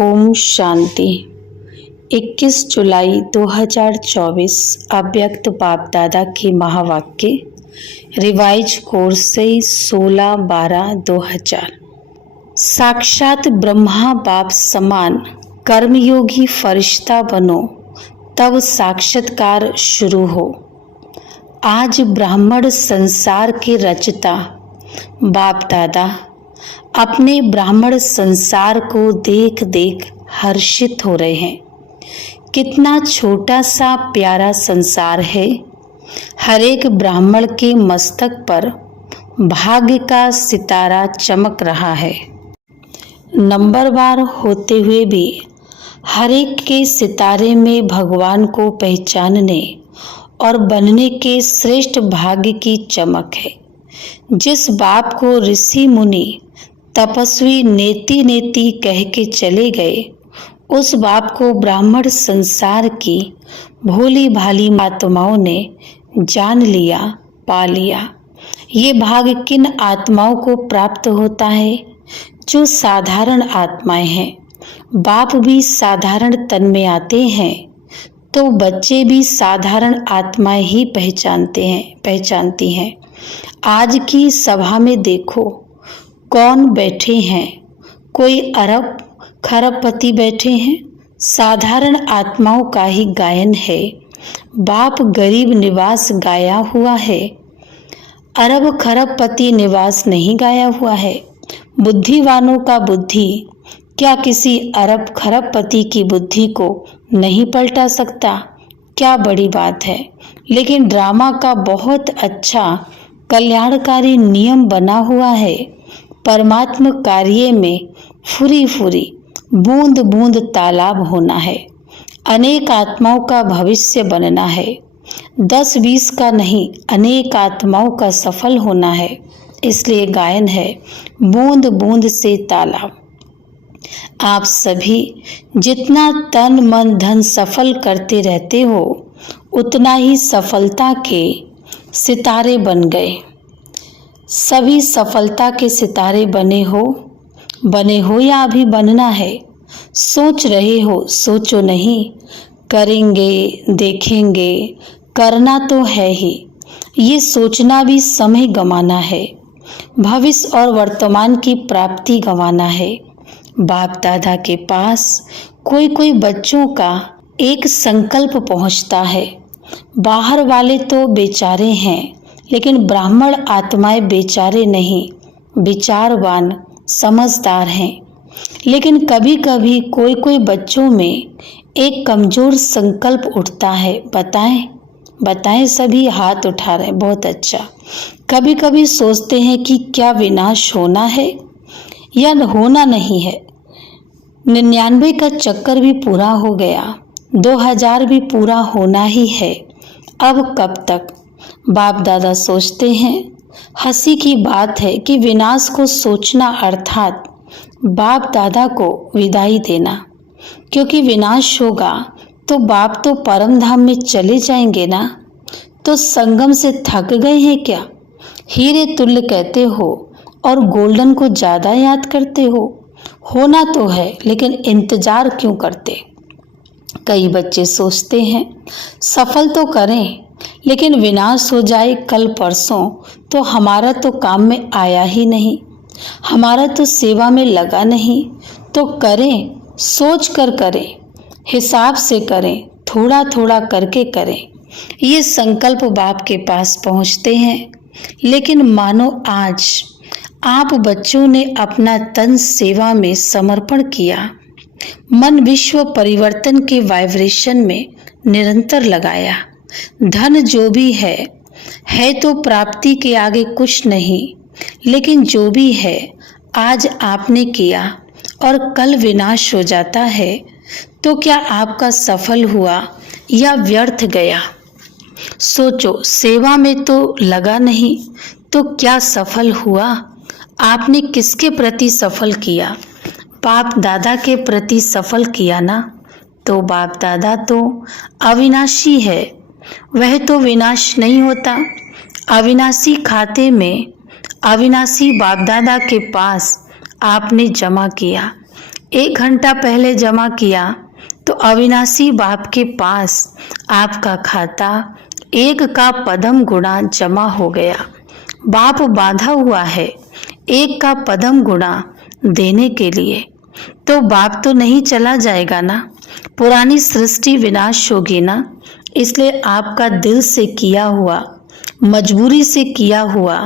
ओम शांति। 21 जुलाई 2024 अव्यक्त बाप दादा की महावाक्य रिवाइज कोर्स से 16/12/2000। साक्षात ब्रह्मा बाप समान कर्मयोगी फरिश्ता बनो, तब साक्षात्कार शुरू हो। आज ब्राह्मण संसार के रचता बाप दादा अपने ब्राह्मण संसार को देख देख हर्षित हो रहे हैं। कितना छोटा सा प्यारा संसार है। हर एक ब्राह्मण के मस्तक पर भाग्य का सितारा चमक रहा है। नंबरवार होते हुए भी हर एक के सितारे में भगवान को पहचानने और बनने के श्रेष्ठ भाग्य की चमक है। जिस बाप को ऋषि मुनि तपस्वी नेति नेति कह के चले गए, उस बाप को ब्राह्मण संसार की भोली भाली आत्माओं ने जान लिया, पा लिया। ये भाग्य किन आत्माओं को प्राप्त होता है? जो साधारण आत्माएं हैं। बाप भी साधारण तन में आते हैं तो बच्चे भी साधारण आत्माएं ही पहचानती हैं। आज की सभा में देखो कौन बैठे हैं। कोई अरब खरबपति बैठे हैं। साधारण आत्माओं का ही गायन है। बाप गरीब निवास गाया हुआ है, अरब खरबपति निवास नहीं गाया हुआ है। बुद्धिवानों का बुद्धि क्या किसी अरब खरबपति की बुद्धि को नहीं पलटा सकता? क्या बड़ी बात है। लेकिन ड्रामा का बहुत अच्छा कल्याणकारी नियम बना हुआ है। परमात्म कार्य में फुरी फुरी बूंद बूंद तालाब होना है। अनेक आत्माओं का भविष्य बनना है। 10-20 का नहीं, अनेक आत्माओं का सफल होना है। इसलिए गायन है बूंद बूंद से तालाब। आप सभी जितना तन मन धन सफल करते रहते हो, उतना ही सफलता के सितारे बन गए। सभी सफलता के सितारे बने हो या अभी बनना है? सोच रहे हो, सोचो नहीं। करेंगे, देखेंगे, करना तो है ही। ये सोचना भी समय गंवाना है। भविष्य और वर्तमान की प्राप्ति गंवाना है। बाप दादा के पास कोई कोई बच्चों का एक संकल्प पहुंचता है। बाहर वाले तो बेचारे हैं, लेकिन ब्राह्मण आत्माएं बेचारे नहीं, विचारवान समझदार हैं। लेकिन कभी कभी कोई कोई बच्चों में एक कमजोर संकल्प उठता है। बताएं सभी हाथ उठा रहे हैं, बहुत अच्छा। कभी कभी सोचते हैं कि क्या विनाश होना है या होना नहीं है। 99 का चक्कर भी पूरा हो गया, 2000 भी पूरा होना ही है। अब कब तक? बाप दादा सोचते हैं। हंसी की बात है कि विनाश को सोचना अर्थात बाप दादा को विदाई देना, क्योंकि विनाश होगा तो बाप तो परम धाम में चले जाएंगे ना। तो संगम से थक गए हैं क्या? हीरे तुल्य कहते हो और गोल्डन को ज्यादा याद करते हो। होना तो है, लेकिन इंतजार क्यों करते? कई बच्चे सोचते हैं सफल तो करें, लेकिन विनाश हो जाए कल परसों तो हमारा तो काम में आया ही नहीं, हमारा तो सेवा में लगा नहीं। तो करें, सोच कर करें, हिसाब से करें, थोड़ा थोड़ा करके करें। ये संकल्प बाप के पास पहुंचते हैं। लेकिन मानो आज आप बच्चों ने अपना तन सेवा में समर्पण किया, मन विश्व परिवर्तन के वाइब्रेशन में निरंतर लगाया। धन जो भी है तो प्राप्ति के आगे कुछ नहीं, लेकिन जो भी है आज आपने किया और कल विनाश हो जाता है, तो क्या आपका सफल हुआ या व्यर्थ गया? सोचो, सेवा में तो लगा नहीं तो क्या सफल हुआ? आपने किसके प्रति सफल किया? बाप दादा के प्रति सफल किया ना। तो बाप दादा तो अविनाशी है, वह तो विनाश नहीं होता। अविनाशी खाते में अविनाशी बाप दादा के पास आपने जमा किया। 1 घंटा पहले जमा किया तो अविनाशी बाप के पास आपका खाता 1 का पदम गुणा जमा हो गया। बाप बांधा हुआ है 1 का पदम गुणा देने के लिए, तो बाप तो नहीं चला जाएगा ना। पुरानी सृष्टि विनाश होगी ना। इसलिए आपका दिल से किया हुआ, मजबूरी से किया हुआ,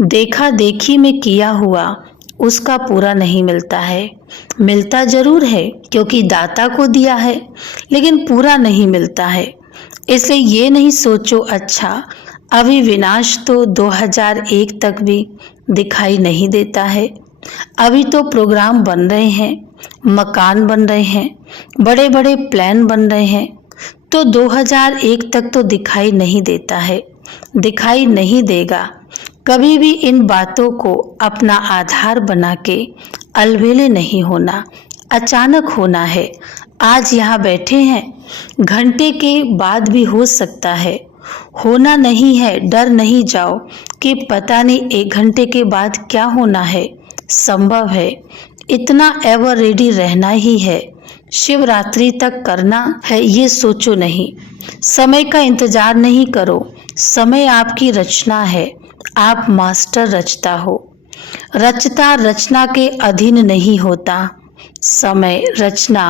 देखा देखी में किया हुआ उसका पूरा नहीं मिलता है। मिलता जरूर है क्योंकि दाता को दिया है, लेकिन पूरा नहीं मिलता है। इसलिए ये नहीं सोचो अच्छा अभी विनाश तो 2001 तक भी दिखाई नहीं देता है। अभी तो प्रोग्राम बन रहे हैं, मकान बन रहे हैं, बड़े बड़े प्लान बन रहे हैं, तो 2001 तक तो दिखाई नहीं देता है, दिखाई नहीं देगा। कभी भी इन बातों को अपना आधार बना के अलबेले नहीं होना, अचानक होना है। आज यहाँ बैठे हैं, घंटे के बाद भी हो सकता है। होना नहीं है, डर नहीं जाओ कि पता नहीं 1 घंटे के बाद क्या होना है। संभव है, इतना एवर रेडी रहना ही है। शिवरात्रि तक करना है ये सोचो नहीं। समय का इंतजार नहीं करो, समय आपकी रचना है। आप मास्टर रचता हो। रचता रचना के अधीन नहीं होता। समय रचना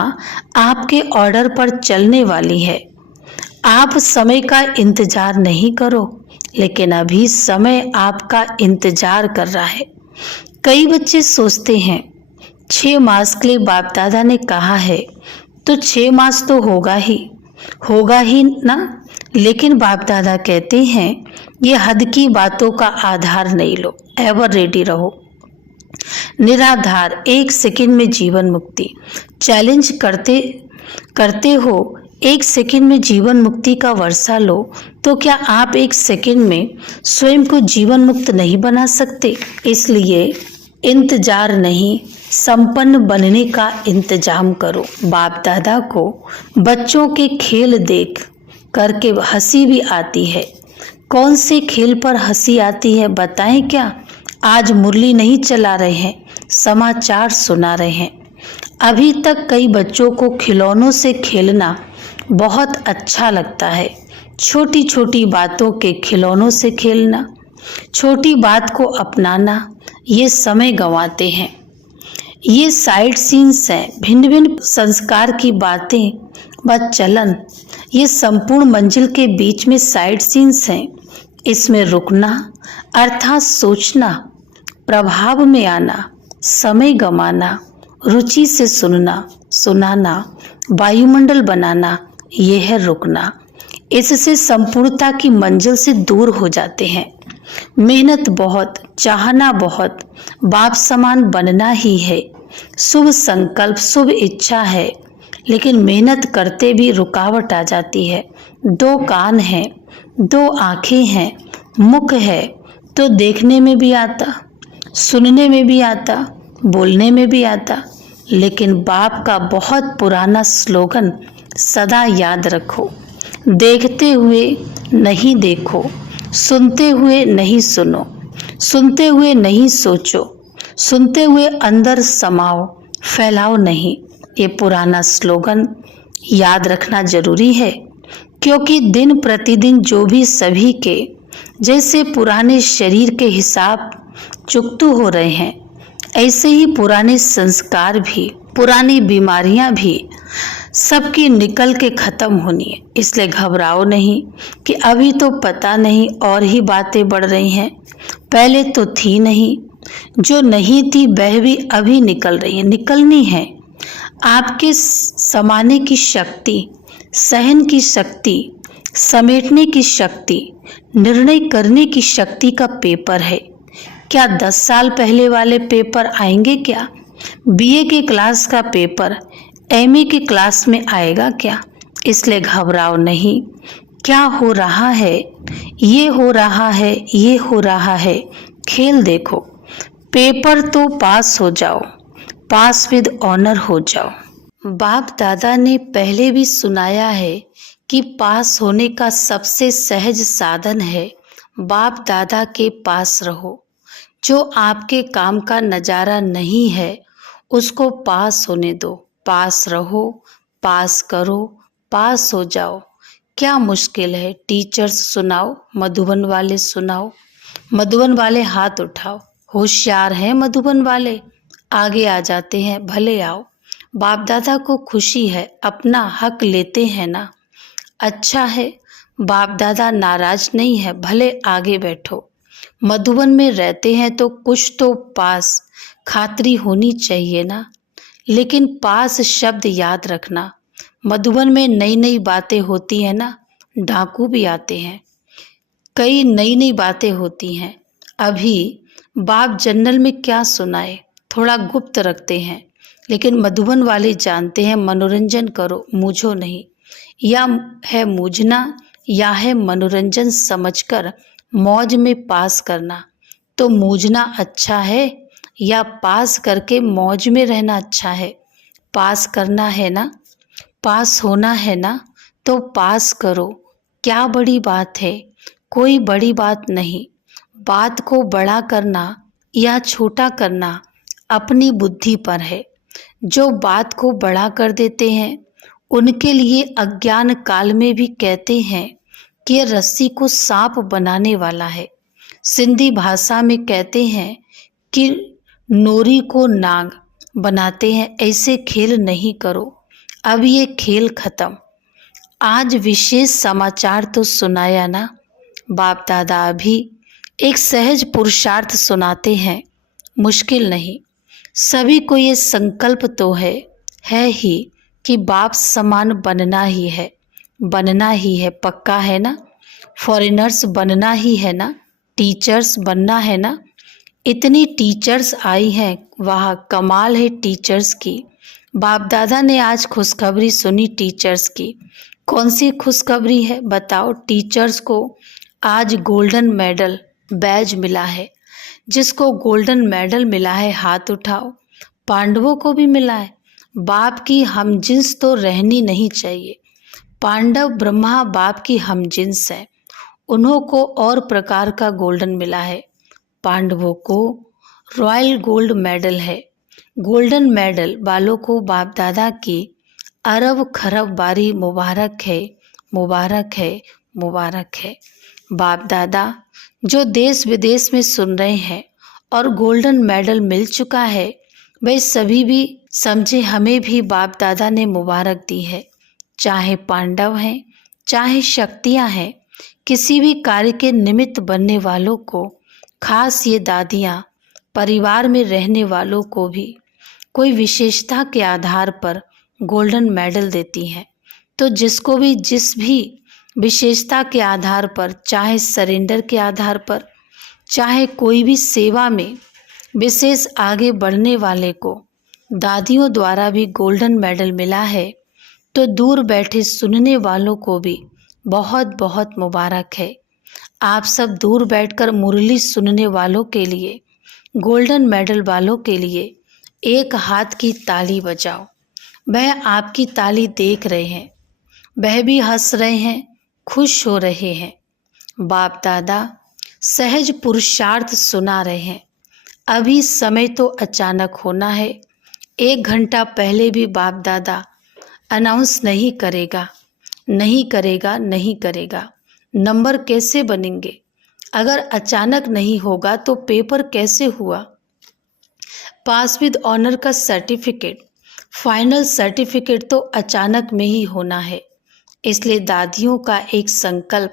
आपके ऑर्डर पर चलने वाली है। आप समय का इंतजार नहीं करो, लेकिन अभी समय आपका इंतजार कर रहा है। कई बच्चे सोचते हैं 6 मास के लिए बाप दादा ने कहा है तो 6 मास तो होगा ही ना। लेकिन बाप दादा कहते हैं ये हद की बातों का आधार नहीं लो, एवर रेडी रहो। निराधार 1 सेकंड में जीवन मुक्ति चैलेंज करते हो। 1 सेकंड में जीवन मुक्ति का वर्षा लो, तो क्या आप 1 सेकंड में स्वयं को जीवन मुक्त नहीं बना सकते? इसलिए इंतजार नहीं, संपन्न बनने का इंतजाम करो। बाप दादा को बच्चों के खेल देख करके हंसी भी आती है। कौन से खेल पर हंसी आती है बताएं क्या? आज मुरली नहीं चला रहे हैं, समाचार सुना रहे हैं। अभी तक कई बच्चों को खिलौनों से खेलना बहुत अच्छा लगता है। छोटी छोटी बातों के खिलौनों से खेलना, छोटी बात को अपनाना, ये समय गंवाते हैं। ये साइड सीन्स हैं, भिन्न भिन्न संस्कार की बातें व चलन, ये संपूर्ण मंजिल के बीच में साइड सीन्स हैं। इसमें रुकना अर्थात सोचना, प्रभाव में आना, समय गंवाना, रुचि से सुनाना, वायुमंडल बनाना, यह है रुकना। इससे संपूर्णता की मंजिल से दूर हो जाते हैं। मेहनत बहुत, चाहना बहुत, बाप समान बनना ही है। शुभ संकल्प, शुभ इच्छा है, लेकिन मेहनत करते भी रुकावट आ जाती है। 2 कान हैं, 2 आंखें हैं, मुख है, तो देखने में भी आता, सुनने में भी आता, बोलने में भी आता। लेकिन बाप का बहुत पुराना स्लोगन सदा याद रखो, देखते हुए नहीं देखो, सुनते हुए नहीं सुनो, सुनते हुए नहीं सोचो, सुनते हुए अंदर समाओ, फैलाओ नहीं। ये पुराना स्लोगन याद रखना जरूरी है, क्योंकि दिन प्रतिदिन जो भी सभी के जैसे पुराने शरीर के हिसाब चुकतू हो रहे हैं, ऐसे ही पुराने संस्कार भी, पुरानी बीमारियां भी सबकी निकल के खत्म होनी है। इसलिए घबराओ नहीं कि अभी तो पता नहीं और ही बातें बढ़ रही हैं, पहले तो थी नहीं, जो नहीं थी वह भी अभी निकल रही है, निकलनी है। आपके समाने की शक्ति, सहन की शक्ति, समेटने की शक्ति, निर्णय करने की शक्ति का पेपर है। क्या 10 साल पहले वाले पेपर आएंगे क्या? बीए के क्लास का पेपर एमए के क्लास में आएगा क्या? इसलिए घबराओ नहीं। क्या हो रहा है, ये हो रहा है, ये हो रहा है, खेल देखो। पेपर तो पास हो जाओ, पास विद ऑनर हो जाओ। बाप दादा ने पहले भी सुनाया है कि पास होने का सबसे सहज साधन है बाप दादा के पास रहो। जो आपके काम का नज़ारा नहीं है उसको पास होने दो। पास रहो, पास करो, पास हो जाओ। क्या मुश्किल है? टीचर्स सुनाओ, मधुबन वाले सुनाओ। मधुबन वाले हाथ उठाओ। होशियार हैं मधुबन वाले, आगे आ जाते हैं, भले आओ। बाप दादा को खुशी है, अपना हक लेते हैं ना। अच्छा है, बाप दादा नाराज नहीं है, भले आगे बैठो। मधुबन में रहते हैं तो कुछ तो पास खातिरी होनी चाहिए ना। लेकिन पास शब्द याद रखना, मधुबन में नई नई बातें होती हैं ना, डाकू भी आते हैं, कई नई नई बातें होती हैं। अभी बाप जनरल में क्या सुनाए, थोड़ा गुप्त रखते हैं, लेकिन मधुबन वाले जानते हैं मनोरंजन करो, मूझो नहीं। या है मूझना या है मनोरंजन समझकर मौज में पास करना। तो मूझना अच्छा है या पास करके मौज में रहना अच्छा है? पास करना है ना, पास होना है ना, तो पास करो। क्या बड़ी बात है? कोई बड़ी बात नहीं। बात को बड़ा करना या छोटा करना अपनी बुद्धि पर है। जो बात को बड़ा कर देते हैं उनके लिए अज्ञान काल में भी कहते हैं कि ये रस्सी को सांप बनाने वाला है। सिंधी भाषा में कहते हैं कि नोरी को नाग बनाते हैं। ऐसे खेल नहीं करो, अब ये खेल खत्म। आज विशेष समाचार तो सुनाया ना। बाप दादा अभी एक सहज पुरुषार्थ सुनाते हैं, मुश्किल नहीं। सभी को ये संकल्प तो है ही कि बाप समान बनना ही है, बनना ही है, पक्का है ना। फॉरेनर्स बनना ही है ना, टीचर्स बनना है ना। इतनी टीचर्स आई हैं, वाह कमाल है टीचर्स की। बाप दादा ने आज खुशखबरी सुनी टीचर्स की। कौन सी खुशखबरी है बताओ? टीचर्स को आज गोल्डन मेडल बैज मिला है। जिसको गोल्डन मेडल मिला है हाथ उठाओ। पांडवों को भी मिला है। बाप की हमजिन्स तो रहनी नहीं चाहिए। पांडव ब्रह्मा बाप की हमजिन्स है, उन्हों को और प्रकार का गोल्डन मिला है। पांडवों को रॉयल गोल्ड मेडल है। गोल्डन मेडल वालों को बाप दादा की अरब खरब बारी मुबारक है, मुबारक है, मुबारक है। बाप दादा जो देश विदेश में सुन रहे हैं और गोल्डन मेडल मिल चुका है, वे सभी भी समझे हमें भी बाप दादा ने मुबारक दी है। चाहे पांडव हैं, चाहे शक्तियां हैं, किसी भी कार्य के निमित्त बनने वालों को, खास ये दादियां परिवार में रहने वालों को भी कोई विशेषता के आधार पर गोल्डन मेडल देती हैं। तो जिसको भी जिस भी विशेषता के आधार पर, चाहे सरेंडर के आधार पर, चाहे कोई भी सेवा में विशेष आगे बढ़ने वाले को दादियों द्वारा भी गोल्डन मेडल मिला है, तो दूर बैठे सुनने वालों को भी बहुत बहुत मुबारक है। आप सब दूर बैठकर मुरली सुनने वालों के लिए, गोल्डन मेडल वालों के लिए एक हाथ की ताली बजाओ। वह आपकी ताली देख रहे हैं, वह भी हंस रहे हैं, खुश हो रहे हैं। बाप दादा सहज पुरुषार्थ सुना रहे हैं। अभी समय तो अचानक होना है। 1 घंटा पहले भी बाप दादा अनाउंस नहीं करेगा, नहीं करेगा, नहीं करेगा। नंबर कैसे बनेंगे? अगर अचानक नहीं होगा तो पेपर कैसे हुआ? पास विद ऑनर का सर्टिफिकेट, फाइनल सर्टिफिकेट तो अचानक में ही होना है। इसलिए दादियों का एक संकल्प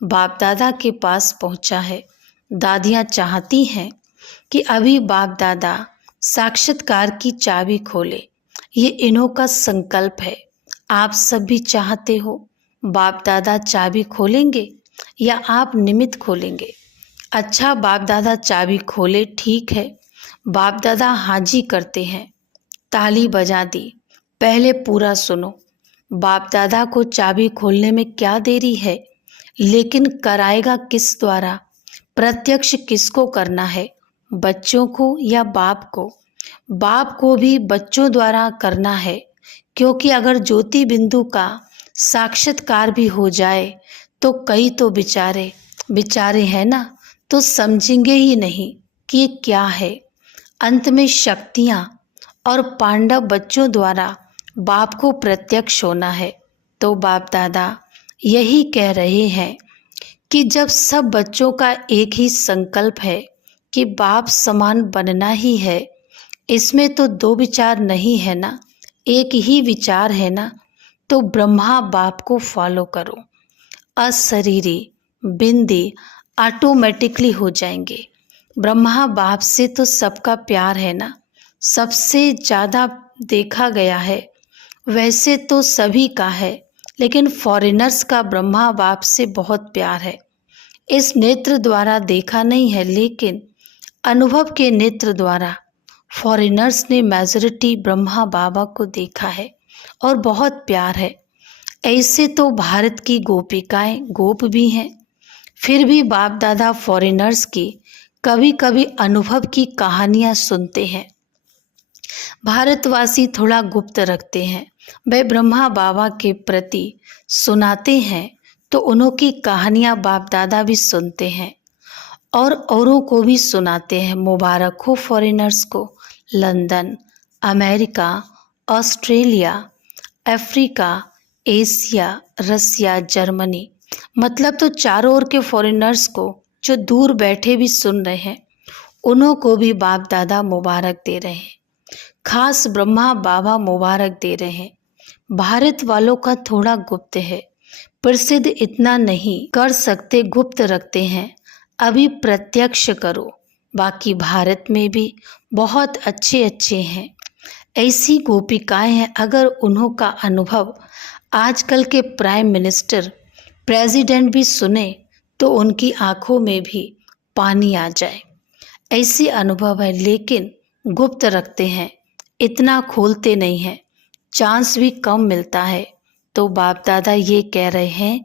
बाप दादा के पास पहुंचा है। दादियां चाहती हैं कि अभी बाप दादा साक्षात्कार की चाबी खोले। ये इन्हों का संकल्प है। आप सब भी चाहते हो बाप दादा चाबी खोलेंगे या आप निमित्त खोलेंगे? अच्छा, बाप दादा चाबी खोले, ठीक है। बाप दादा हाजी करते हैं। ताली बजा दी। पहले पूरा सुनो। बाप दादा को चाबी खोलने में क्या देरी है, लेकिन कराएगा किस द्वारा? प्रत्यक्ष किसको करना है, बच्चों को या बाप को? बाप को भी बच्चों द्वारा करना है, क्योंकि अगर ज्योति बिंदु का साक्षात्कार भी हो जाए तो कई तो बेचारे हैं ना, तो समझेंगे ही नहीं कि ये क्या है। अंत में शक्तियाँ और पांडव बच्चों द्वारा बाप को प्रत्यक्ष होना है। तो बाप दादा यही कह रहे हैं कि जब सब बच्चों का एक ही संकल्प है कि बाप समान बनना ही है, इसमें तो दो विचार नहीं है ना, एक ही विचार है ना, तो ब्रह्मा बाप को फॉलो करो। अशरीरी बिंदी ऑटोमेटिकली हो जाएंगे। ब्रह्मा बाप से तो सबका प्यार है ना, सबसे ज़्यादा देखा गया है। वैसे तो सभी का है, लेकिन फॉरेनर्स का ब्रह्मा बाप से बहुत प्यार है। इस नेत्र द्वारा देखा नहीं है, लेकिन अनुभव के नेत्र द्वारा फॉरेनर्स ने मेजॉरिटी ब्रह्मा बाबा को देखा है और बहुत प्यार है। ऐसे तो भारत की गोपिकाएं गोप भी हैं, फिर भी बाप दादा फॉरेनर्स की कभी कभी अनुभव की कहानियां सुनते हैं। भारतवासी थोड़ा गुप्त रखते हैं, वे ब्रह्मा बाबा के प्रति सुनाते हैं तो उनकी कहानियां बाप दादा भी सुनते हैं और औरों को भी सुनाते हैं। मुबारक हो फॉरेनर्स को। London, America, Australia, Africa, Asia, Russia, Germany, मतलब तो चारों ओर के फॉरेनर्स को जो दूर बैठे भी सुन रहे हैं, उन्हों को भी बाप दादा मुबारक दे रहे हैं। खास ब्रह्मा बाबा मुबारक दे रहे हैं। भारत वालों का थोड़ा गुप्त है, प्रसिद्ध इतना नहीं कर सकते, गुप्त रखते हैं। अभी प्रत्यक्ष करो। बाकी भारत में भी बहुत अच्छे अच्छे हैं, ऐसी गोपिकाएं हैं। अगर उन्हों का अनुभव आजकल के प्राइम मिनिस्टर, प्रेसिडेंट भी सुने तो उनकी आंखों में भी पानी आ जाए, ऐसी अनुभव है। लेकिन गुप्त रखते हैं, इतना खोलते नहीं हैं, चांस भी कम मिलता है। तो बाप दादा ये कह रहे हैं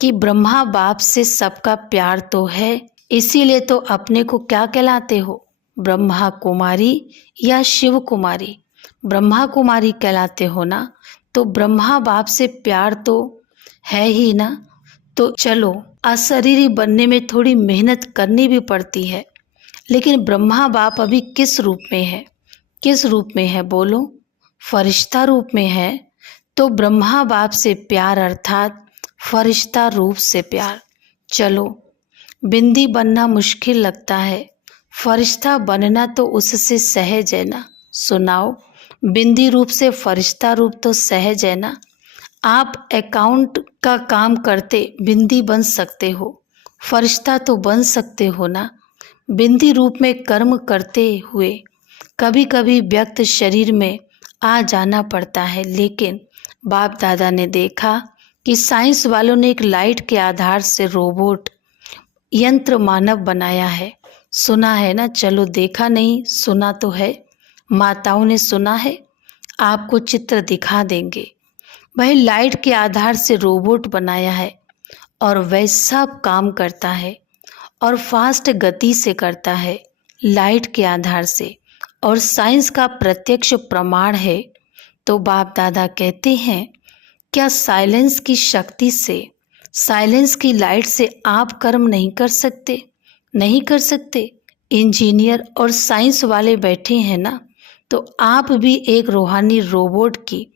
कि ब्रह्मा बाप से सबका प्यार तो है, इसीलिए तो अपने को क्या कहलाते हो, ब्रह्मा कुमारी या शिव कुमारी। ब्रह्मा कुमारी कहलाते हो ना, तो ब्रह्मा बाप से प्यार तो है ही ना। तो चलो, अशरीरी बनने में थोड़ी मेहनत करनी भी पड़ती है, लेकिन ब्रह्मा बाप अभी किस रूप में है, किस रूप में है बोलो, फरिश्ता रूप में है। तो ब्रह्मा बाप से प्यार अर्थात फरिश्ता रूप से प्यार। चलो, बिंदी बनना मुश्किल लगता है, फरिश्ता बनना तो उससे सहज है ना। सुनाओ, बिंदी रूप से फरिश्ता रूप तो सहज है ना। आप अकाउंट का काम करते बिंदी बन सकते हो, फरिश्ता तो बन सकते हो ना। बिंदी रूप में कर्म करते हुए कभी कभी व्यक्त शरीर में आ जाना पड़ता है, लेकिन बाप दादा ने देखा कि साइंस वालों ने एक लाइट के आधार से रोबोट यंत्र मानव बनाया है। सुना है ना, चलो देखा नहीं सुना तो है, माताओं ने सुना है। आपको चित्र दिखा देंगे। वह लाइट के आधार से रोबोट बनाया है और वह सब काम करता है और फास्ट गति से करता है, लाइट के आधार से, और साइंस का प्रत्यक्ष प्रमाण है। तो बाप दादा कहते हैं, क्या साइलेंस की शक्ति से, साइलेंस की लाइट से आप कर्म नहीं कर सकते? नहीं कर सकते। इंजीनियर और साइंस वाले बैठे हैं ना, तो आप भी एक रूहानी रोबोट की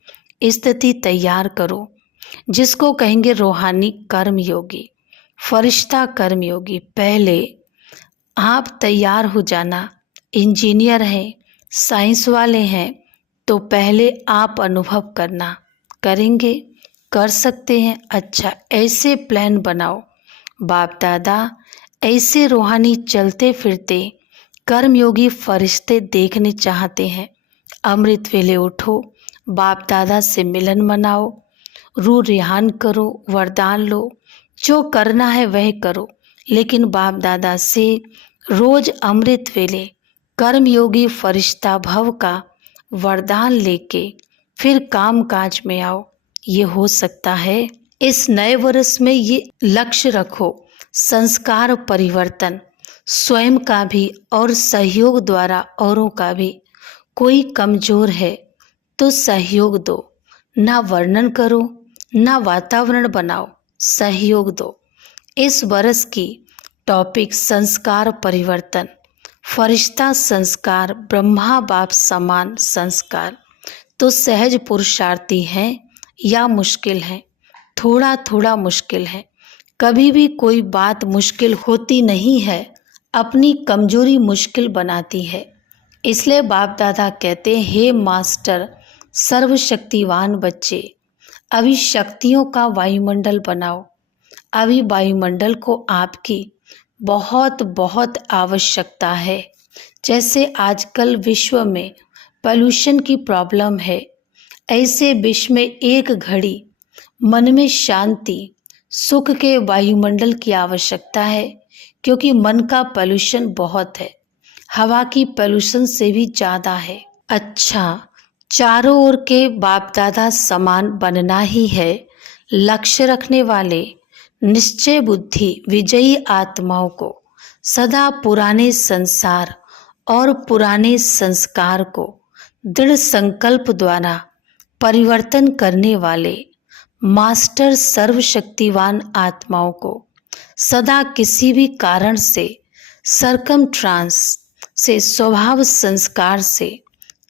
स्थिति तैयार करो, जिसको कहेंगे रूहानी कर्मयोगी, फरिश्ता कर्मयोगी। पहले आप तैयार हो जाना। इंजीनियर हैं, साइंस वाले हैं, तो पहले आप अनुभव करना। करेंगे, कर सकते हैं। अच्छा, ऐसे प्लान बनाओ। बाप दादा ऐसे रूहानी चलते फिरते कर्मयोगी फरिश्ते देखने चाहते हैं। अमृत वेले उठो, बाप दादा से मिलन मनाओ, रूह रिहान करो, वरदान लो, जो करना है वह करो, लेकिन बाप दादा से रोज अमृत वेले कर्मयोगी फरिश्ता भव का वरदान लेके फिर काम काज में आओ। ये हो सकता है। इस नए वर्ष में ये लक्ष्य रखो, संस्कार परिवर्तन, स्वयं का भी और सहयोग द्वारा औरों का भी। कोई कमजोर है तो सहयोग दो, ना वर्णन करो, ना वातावरण बनाओ, सहयोग दो। इस वर्ष की टॉपिक संस्कार परिवर्तन, फरिश्ता संस्कार, ब्रह्मा बाप समान संस्कार तो सहज पुरुषार्थी हैं या मुश्किल हैं? थोड़ा थोड़ा मुश्किल है। कभी भी कोई बात मुश्किल होती नहीं है, अपनी कमजोरी मुश्किल बनाती है। इसलिए बाप दादा कहते हैं, हे मास्टर सर्वशक्तिवान बच्चे, अभी शक्तियों का वायुमंडल बनाओ। अभी वायुमंडल को आपकी बहुत बहुत आवश्यकता है। जैसे आजकल विश्व में पॉल्यूशन की प्रॉब्लम है, ऐसे विश्व में एक घड़ी मन में शांति सुख के वायुमंडल की आवश्यकता है, क्योंकि मन का पॉल्यूशन बहुत है, हवा की पॉल्यूशन से भी ज़्यादा है। अच्छा, चारों ओर के बाप दादा समान बनना ही है। लक्ष्य रखने वाले निश्चय बुद्धि विजयी आत्माओं को सदा पुराने संसार और पुराने संस्कार को दृढ़ संकल्प द्वारा परिवर्तन करने वाले मास्टर सर्वशक्तिवान आत्माओं को सदा किसी भी कारण से सरकम ट्रांस से स्वभाव संस्कार से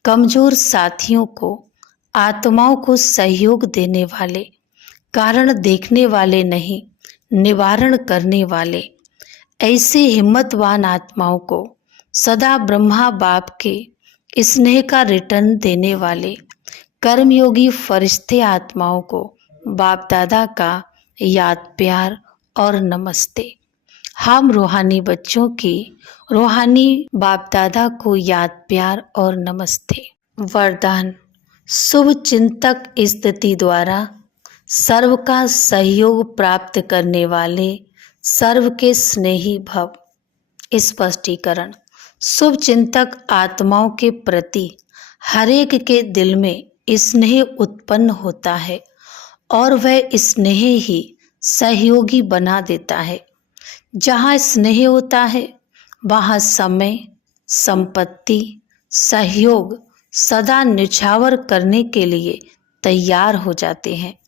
कमजोर साथियों को आत्माओं को सहयोग देने वाले, कारण देखने वाले नहीं, निवारण करने वाले ऐसे हिम्मतवान आत्माओं को सदा ब्रह्मा बाप के स्नेह का रिटर्न देने वाले कर्मयोगी फरिश्ते आत्माओं को बाप दादा का याद प्यार और नमस्ते। हम रूहानी बच्चों की रूहानी बाप दादा को याद प्यार और नमस्ते। वरदान, शुभ चिंतक स्थिति द्वारा सर्व का सहयोग प्राप्त करने वाले सर्व के स्नेही भव। स्पष्टीकरण, शुभ चिंतक आत्माओं के प्रति हरेक के दिल में स्नेह उत्पन्न होता है और वह स्नेह ही सहयोगी बना देता है। जहाँ स्नेह होता है वहाँ समय, संपत्ति, सहयोग सदा निछावर करने के लिए तैयार हो जाते हैं।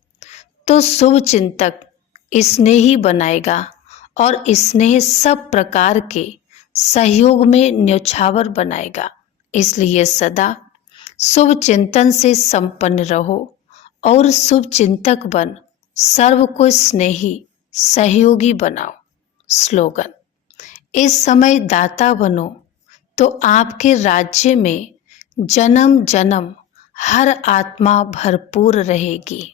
तो शुभ चिंतक स्नेही बनाएगा और स्नेह सब प्रकार के सहयोग में न्यौछावर बनाएगा। इसलिए सदा शुभ चिंतन से संपन्न रहो और शुभ चिंतक बन सर्व को स्नेही सहयोगी बनाओ। स्लोगन, इस समय दाता बनो तो आपके राज्य में जन्म जन्म हर आत्मा भरपूर रहेगी।